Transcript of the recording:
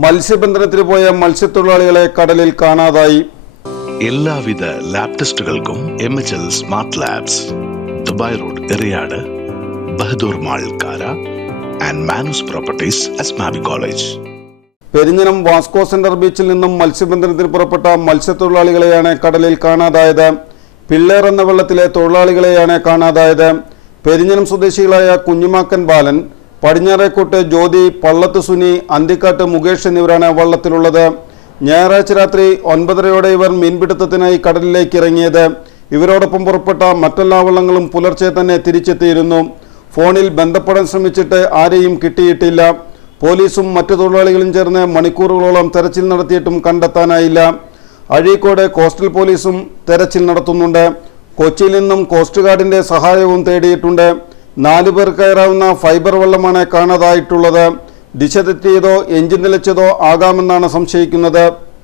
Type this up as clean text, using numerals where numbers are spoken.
മത്സ്യബന്ധനത്തിന് പോയ മത്സ്യത്തൊഴിലാളികളെ കടലിൽ കാണാതായി. എല്ലാവിധ ലാബ് ടെസ്റ്റുകൾക്കും MHL smart labs, Dubai road, Eriyad, Bahadur mall, Kara and Manoos properties, Asmabi college. Perinjanam Vasco centre ബീച്ചിൽ നിന്നും മത്സ്യബന്ധനത്തിന് പുറപ്പെട്ട മത്സ്യത്തൊഴിലാളികളെയാണ് കടലിൽ കാണാതായത്. പിള്ളേർ എന്ന വെള്ളത്തിലെ തൊഴിലാളികളെയാണ് കാണാതായത്. പെരിഞ്ഞനം സ്വദേശികളായ കുഞ്ഞുമാക്കൻ ബാലൻ, പടിഞ്ഞാറേക്കോട്ട് ജ്യോതി, പള്ളത്ത് സുനി, അന്തിക്കാട്ട് മുകേഷ് എന്നിവരാണ് വള്ളത്തിലുള്ളത്. ഞായറാഴ്ച രാത്രി 9:30 ഇവർ മീൻപിടുത്തത്തിനായി കടലിലേക്ക് ഇറങ്ങിയത്. ഇവരോടൊപ്പം പുറപ്പെട്ട മറ്റെല്ലാ വള്ളങ്ങളും പുലർച്ചെ തന്നെ തിരിച്ചെത്തിയിരുന്നു. ഫോണിൽ ബന്ധപ്പെടാൻ ശ്രമിച്ചിട്ട് ആരെയും കിട്ടിയിട്ടില്ല. പോലീസും മറ്റു തൊഴിലാളികളും ചേർന്ന് മണിക്കൂറുകളോളം തെരച്ചിൽ നടത്തിയിട്ടും കണ്ടെത്താനായില്ല. അഴീക്കോട് കോസ്റ്റൽ പോലീസും തെരച്ചിൽ നടത്തുന്നുണ്ട്. കൊച്ചിയിൽ നിന്നും കോസ്റ്റ് ഗാർഡിന്റെ സഹായവും തേടിയിട്ടുണ്ട്. 4 പേർ കയറാവുന്ന ഫൈബർ വള്ളമാണ് കാണാതായിട്ടുള്ളത്. ദിശ തെറ്റിയതോ എഞ്ചിൻ നിലച്ചതോ ആകാമെന്നാണ് സംശയിക്കുന്നത്.